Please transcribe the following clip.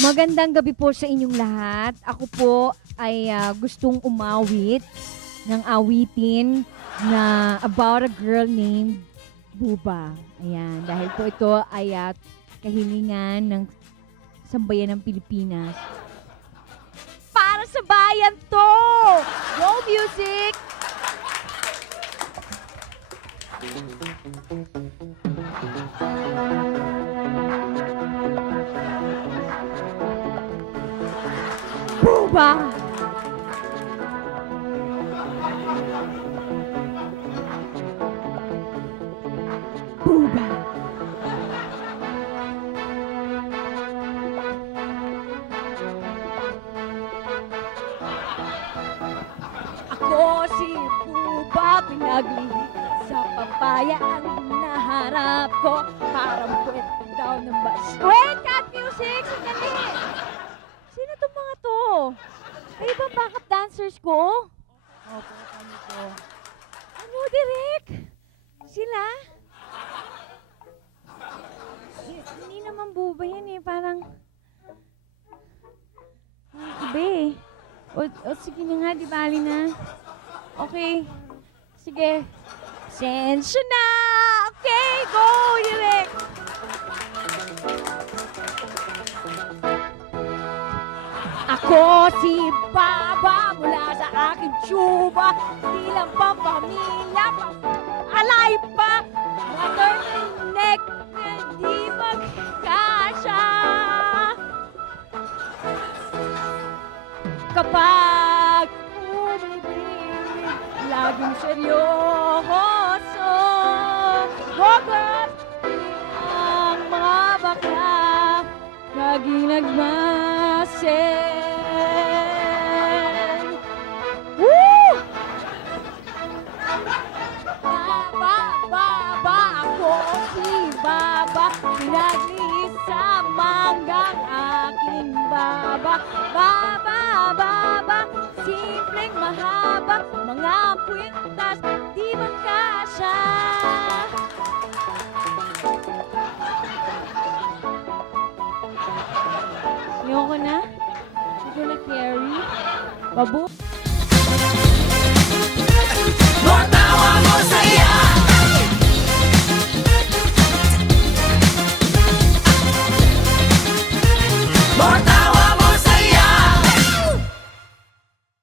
Magandang gabi po sa inyong lahat. Ako po ay gustong umawit ng awitin na about a girl named Buba. Ayan, dahil po ito ay kahilingan ng sambayan ng Pilipinas. Para sa bayan to! Go music! Buba! Buba! Ako si Buba, pinaglihit sa papaya ang naharap ko. Parang puwet daw ng bas. Wait, cut music! Sandali! Sino itong mga to? Kayo ba backup dancers ko? Opo, kami po. Ano, Direk? Sila? Hindi naman Buba yan eh. Parang... iba eh. O sige na nga, di bali na. Okay. Sige. Sensya na! Okay, go, Direk! Ako si Baba mula sa aking tsuba. Di lang pampamilya, alay pa. Turtleneck na di magkasya. Kapag umibig, laging seryoso. Huwag ang mga bakla, laging nagmasen. Woo! Baba, ako si Baba, pinaglihis sa manggang aking baba. Baba, simpleng mahaba, mga kwintas, di magkasya. Ayoko na. Hindi ko na carry. Babu.